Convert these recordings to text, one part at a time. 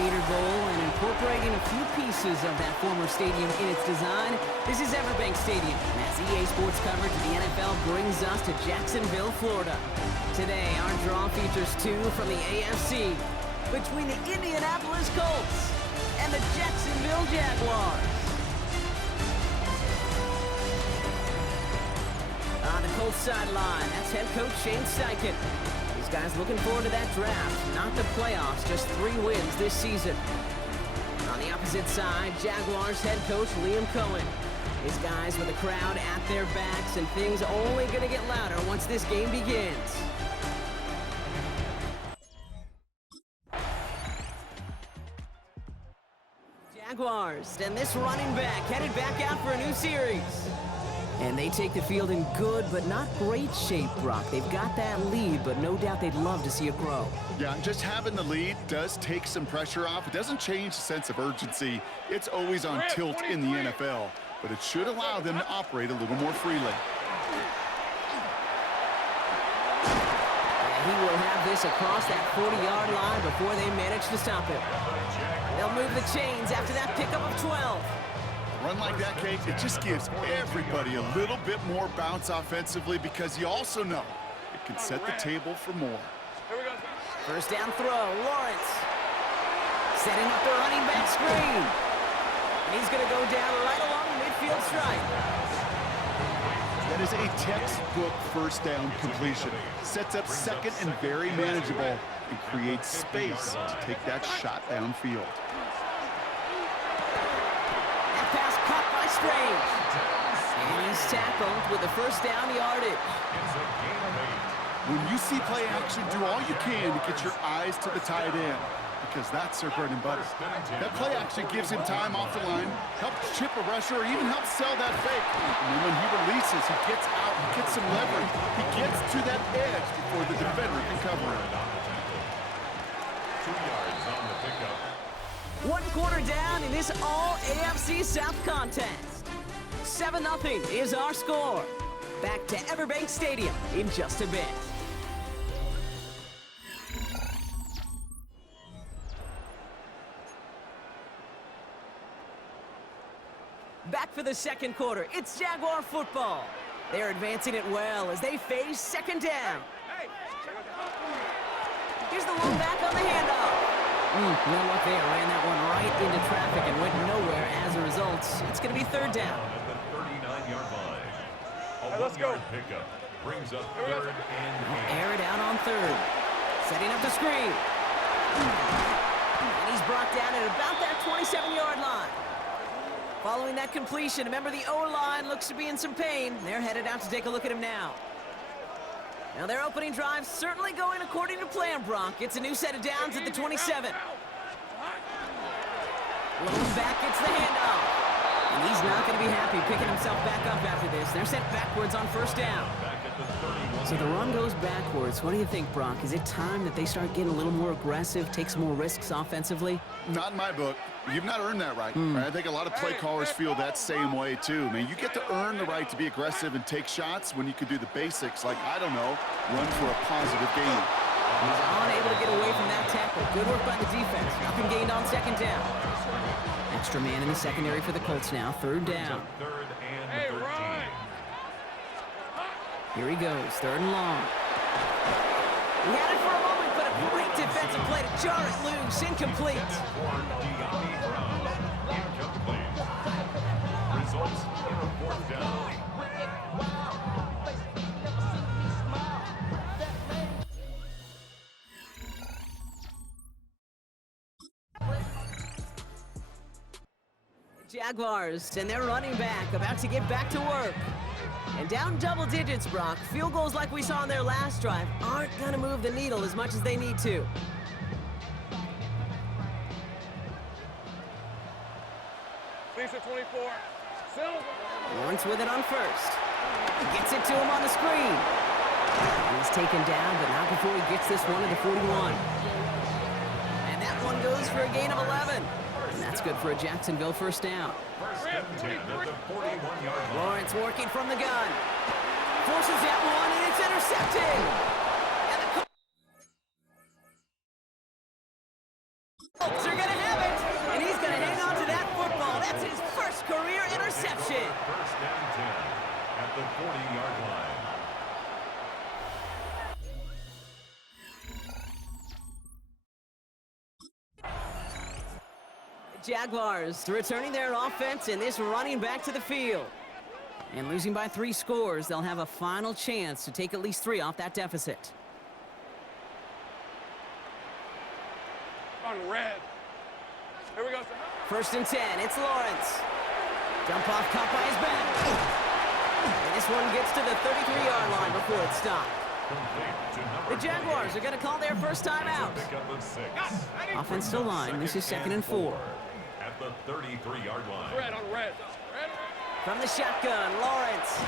Gator Bowl and incorporating a few pieces of that former stadium in its design, this is Everbank Stadium. And as EA Sports coverage of the NFL brings us to Jacksonville, Florida. Today, our draw features two from the AFC between the Indianapolis Colts and the Jacksonville Jaguars. On the Colts sideline, that's head coach Shane Steichen. These guys looking forward to that draft, not the playoffs, just 3 wins this season. On the opposite side, Jaguars head coach Liam Cohen. His guys with the crowd at their backs, and things only going to get louder once this game begins. Jaguars, and this running back headed back out for a new series. And they take the field in good but not great shape, Brock. They've got that lead, but no doubt they'd love to see it grow. Yeah, just having the lead does take some pressure off. It doesn't change the sense of urgency. It's always on tilt in the NFL, but it should allow them to operate a little more freely. And he will have this across that 40-yard line before they manage to stop him. They'll move the chains after that pickup of 12. Run like that, Kate, it just gives everybody a little bit more bounce offensively because you also know it can set the table for more. First down throw, Lawrence. Setting up the running back screen. And he's going to go down right along the midfield stripe. That is a textbook first down completion. Sets up second and very manageable and creates space to take that shot downfield. Strange. And he's tackled with the first down yardage. When you see play action, do all you can to get your eyes to the tight end because that's their bread and butter. That play action gives him time off the line, helps chip a rusher, or even helps sell that fake. And then when he releases, he gets out, he gets some leverage. He gets to that edge before the defender can cover him. 2 yards on the pickup. 1 quarter down in this all-AFC South contest. 7-0 is our score. Back to Everbank Stadium in just a bit. Back for the second quarter. It's Jaguar football. They're advancing it well as they face second down. Here's the one back on the handoff. No luck there. Ran that one right into traffic and went nowhere as a result. It's going to be third down. At the 39-yard line. Let's go. Pickup brings up third and Air it out on third. Setting up the screen. And he's brought down at about that 27-yard line. Following that completion, remember the O-line looks to be in some pain. They're headed out to take a look at him now. Now their opening drive certainly going according to plan, Brock. It's a new set of downs at the 27. Lone back gets the handoff. And he's not going to be happy picking himself back up after this. They're sent backwards on first down. So the run goes backwards. What do you think, Brock? Is it time that they start getting a little more aggressive, take some more risks offensively? Not in my book. You've not earned that right. I think a lot of play callers feel that same way, too. I mean, you get to earn the right to be aggressive and take shots when you could do the basics, like, I don't know, run for a positive gain. He's unable to get away from that tackle. Good work by the defense. Nothing gained on second down. Extra man in the secondary for the Colts now. Third down. third and 13. Here he goes. Third and long. He had it for a moment, but a great defensive play to jar it loose. Incomplete. Incomplete. Results in a fourth down. Jaguars and their running back about to get back to work. And down double digits, Brock. Field goals like we saw on their last drive aren't going to move the needle as much as they need to. Lisa 24. Silver. Lawrence with it on first. Gets it to him on the screen. And he's taken down, but not before he gets this one to the 41. And that one goes for a gain of 11. And that's good for a Jacksonville first down. First and 10 at the 41-yard line. Lawrence working from the gun. Forces that one, and it's intercepted. And the Colts are going to the 40-yard line. Jaguars returning their offense and this running back to the field. And losing by 3 scores, they'll have a final chance to take at least 3 off that deficit. On red. Here we go. First and 10, it's Lawrence. Dump off caught by his back. And this one gets to the 33-yard line before it's stopped. The Jaguars are going to call their first time out. Offense still line. This is 2nd and 4. At the 33-yard line. Red on red. Red. From the shotgun, Lawrence.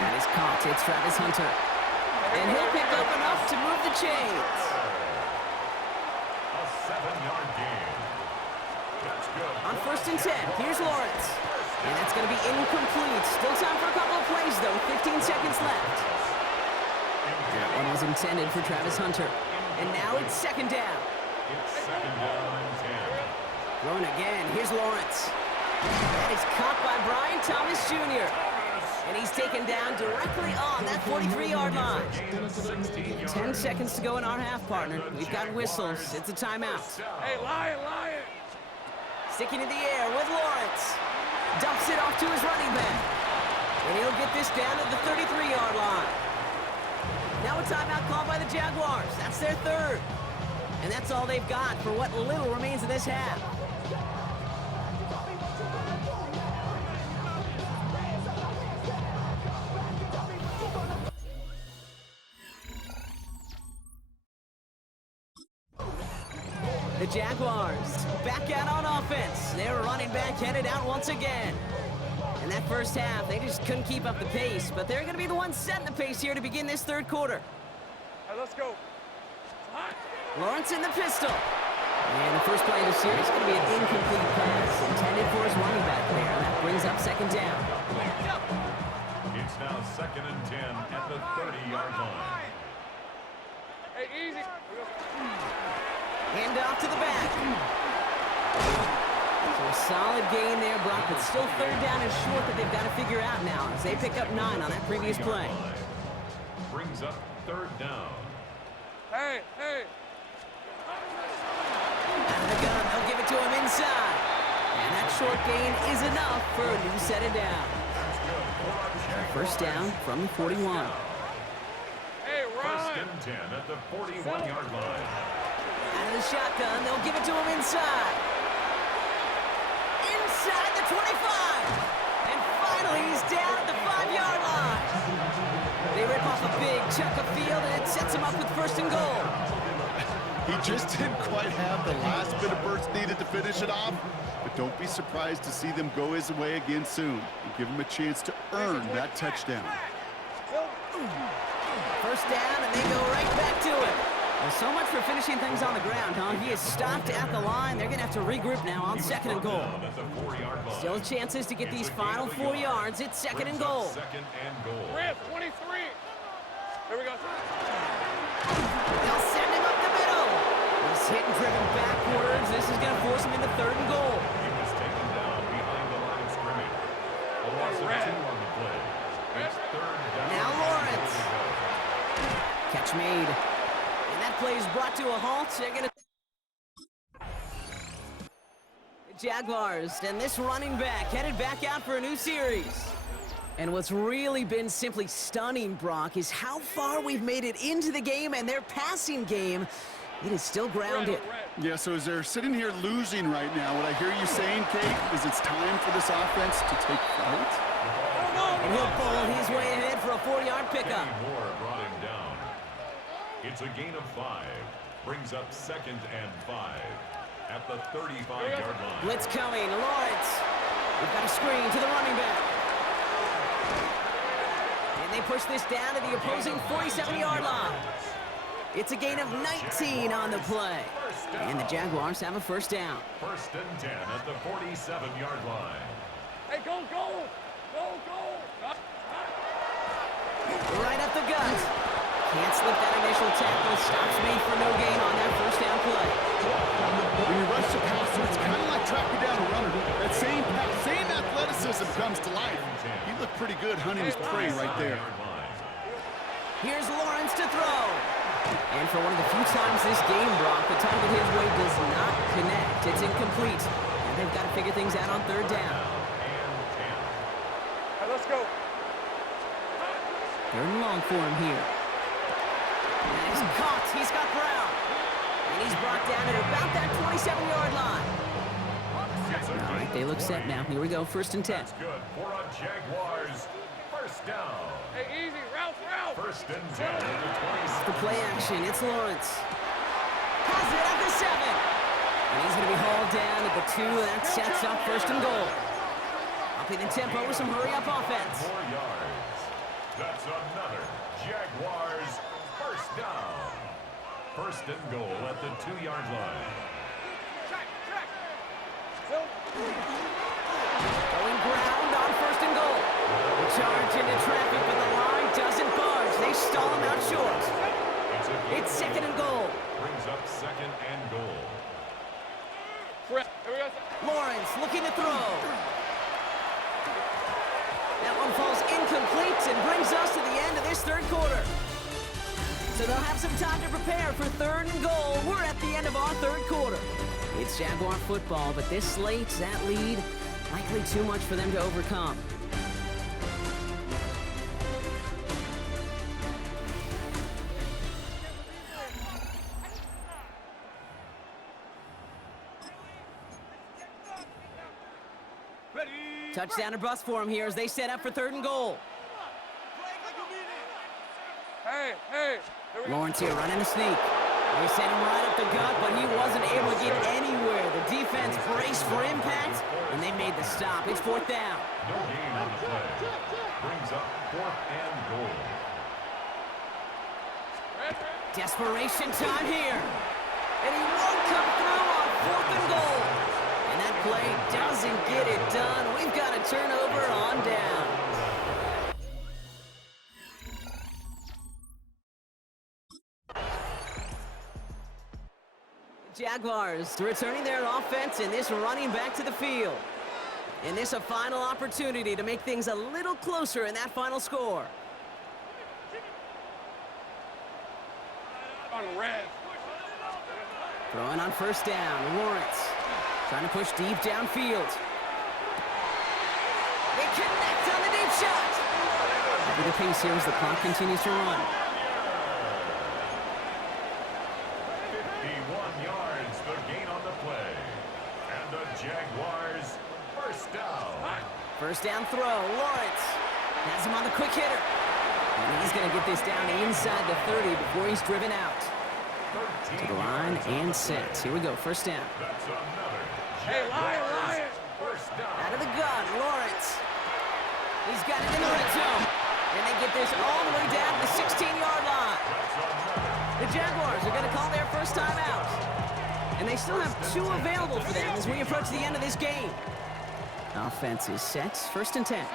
That is caught. It's Travis Hunter. And he'll pick up enough to move the chains. A 7-yard gain. That's good. On first and 10, here's Lawrence. And that's going to be incomplete. Still time for a couple of plays, though. 15 seconds left. That one was intended for Travis Hunter. And now it's 2nd down. It's 2nd down and 10. Throwing again. Here's Lawrence. That is caught by Brian Thomas Jr. And he's taken down directly on that 43-yard line. 10 seconds to go in our half, partner. We've got whistles. It's a timeout. Hey, Lion. Sticking in the air with Lawrence. Dumps it off to his running back. And he'll get this down at the 33-yard line. Now a timeout called by the Jaguars. That's their 3rd. And that's all they've got for what little remains of this half. The Jaguars back out on offense. Their running back headed out once again. In that first half, they just couldn't keep up the pace, but they're going to be the ones setting the pace here to begin this 3rd quarter. Hey, let's go. Hot. Lawrence in the pistol. And the first play of the series is going to be an incomplete pass intended for his running back there. And that brings up 2nd down. It's now 2nd and 10 at the 30-yard line. Hey, easy. Hand off to the back. So a solid gain there, Brock, but still 3rd down and short that they've got to figure out now as they pick up 9 on that previous play. Brings up 3rd down. Hey. Out of the gun, they'll give it to him inside. And that short gain is enough for a new set of downs. First down from the 41. Hey, First Ryan. and 10 at the 41-yard line. Out of the shotgun, they'll give it to him inside. Inside the 25. And finally, he's down at the 5-yard line. They rip off a big chunk of field, and it sets him up with 1st and goal. He just didn't quite have the last bit of burst needed to finish it off, but don't be surprised to see them go his way again soon and give him a chance to earn that touchdown. First down, and they go right back to it. Well, so much for finishing things on the ground, huh? He is stopped at the line. They're going to have to regroup now on 2nd and goal. Still chances to get these final 4 yards. It's 2nd and goal. 2nd and goal. Red, 23. Here we go. They'll send him up the middle. He's hit and driven backwards. This is going to force him into 3rd and goal. He was taken down behind the line of scrimmage. A loss of 2 on the play. It's 3rd down. Now Lawrence. Catch made. And that play is brought to a halt. They're going to... The Jaguars and this running back headed back out for a new series. And what's really been simply stunning, Brock, is how far we've made it into the game, and their passing game, it is still grounded. Yeah, so as they're sitting here losing right now, what I hear you saying, Kate, is it's time for this offense to take flight? And he'll bowl his way ahead for a 4-yard pickup. Moore brought him down. It's a gain of 5. Brings up 2nd and 5 at the 35-yard line. Blitz coming. Lawrence. We've got a screen to the running back. And they push this down to the opposing 47-yard line. It's a gain of 19 on the play. And the Jaguars have a first down. 1st and 10 at the 47-yard line. Hey, go. Right up the gut. Can't slip that initial tackle. Stops me for no gain on that first down play. When you rush the passer, it's kind of like tracking down a runner. That same pass, same athleticism comes to life. He looked pretty good hunting his prey right there. Here's Lawrence to throw. And for one of the few times this game, Brock, the target his way does not connect. It's incomplete. And they've got to figure things out on third down. Hey, let's go. Third and long for him here. And he's caught. He's got Brown. And he's brought down at about that 27-yard line. All right, they look set now. Here we go, 1st and 10. That's good for a Jaguars first down. Hey, easy. Ralph. 1st and 10 at the 26. The play action, it's Lawrence. Has it at the 7. And he's going to be hauled down at the 2. That sets up 1st and goal. Upping the tempo with some hurry-up offense. 4 yards. That's another Jaguars first down. 1st and goal at the 2-yard line. Going ground on 1st and goal. The charge into traffic, but the line doesn't budge. They stall him out short. It's 2nd and goal. Brings up 2nd and goal. Lawrence looking to throw. That one falls incomplete and brings us to the end of this 3rd quarter. So they'll have some time to prepare for 3rd and goal. We're at the end of our 3rd quarter. It's Jaguar football, but this slate, that lead, likely too much for them to overcome. Touchdown or bust for him here as they set up for 3rd and goal. Hey. Lawrence here running a sneak. They sent him right up the gut, but he wasn't able to get anywhere. The defense braced for impact, and they made the stop. It's 4th down. No gain on the play. Brings up 4th and goal. Desperation time here. And he won't come through on 4th and goal. And that play doesn't get it done. We've got a turnover on down. Jaguars returning their offense and this running back to the field. And this a final opportunity to make things a little closer in that final score. On red. Throwing on 1st down, Lawrence trying to push deep downfield. They connect on the deep shot. Happy the pace here as the clock continues to run. 51 yards, the gain on the play. And the Jaguars first down. 1st down throw, Lawrence has him on the quick hitter. And he's going to get this down inside the 30 before he's driven out. To the line and set. Here we go, 1st down. That's another Hey, Lion. first down. Out of the gun, Lawrence. He's got it in the red zone. And they get this all the way down to the 16-yard line. The Jaguars are going to call their first time out. And they still have 2 available for them as we approach the end of this game. Offense is set, 1st and 10.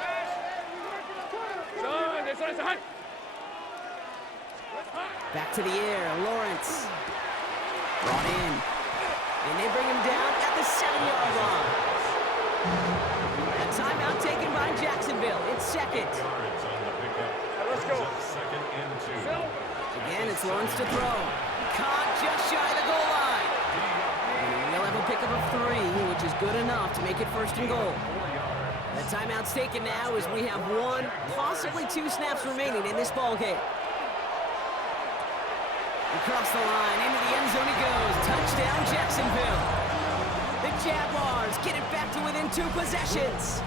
Back to the air, Lawrence. Brought in. And they bring him down at the 7-yard line. A timeout taken by Jacksonville. It's 2nd. Let's go. 2nd and 2. Again, it's Lawrence to throw. Caught just shy of the goal line. And he'll have a pickup of 3, which is good enough to make it 1st and goal. The timeout's taken now as we have 1, possibly 2 snaps remaining in this ball game. Across the line, into the end zone he goes. Touchdown, Jacksonville. The Jaguars get it back to within 2 possessions.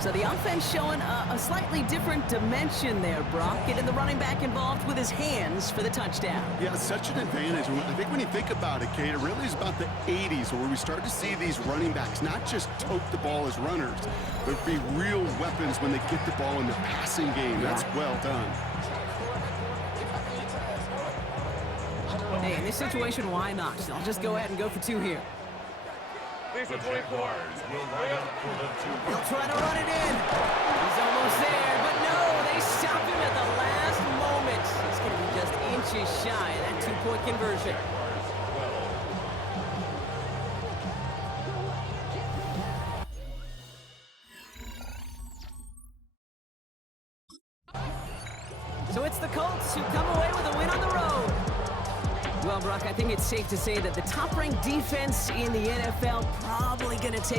So the offense showing a slightly different dimension there, Brock. Getting the running back involved with his hands for the touchdown. Yeah, such an advantage. I think when you think about it, Kate, it really is about the 80s where we start to see these running backs not just tote the ball as runners, but be real weapons when they get the ball in the passing game. That's well done. Hey, in this situation, why not? I'll just go ahead and go for 2 here. The Jaguars will line up for the 2. They'll try to run it in. He's almost there, but no, they stop him at the last moment. He's going to be just inches shy of that 2-point conversion. So it's the Colts who come away with a win on the road. Well, Brock, I think it's safe to say that the top-ranked defense in the NFL probably going to take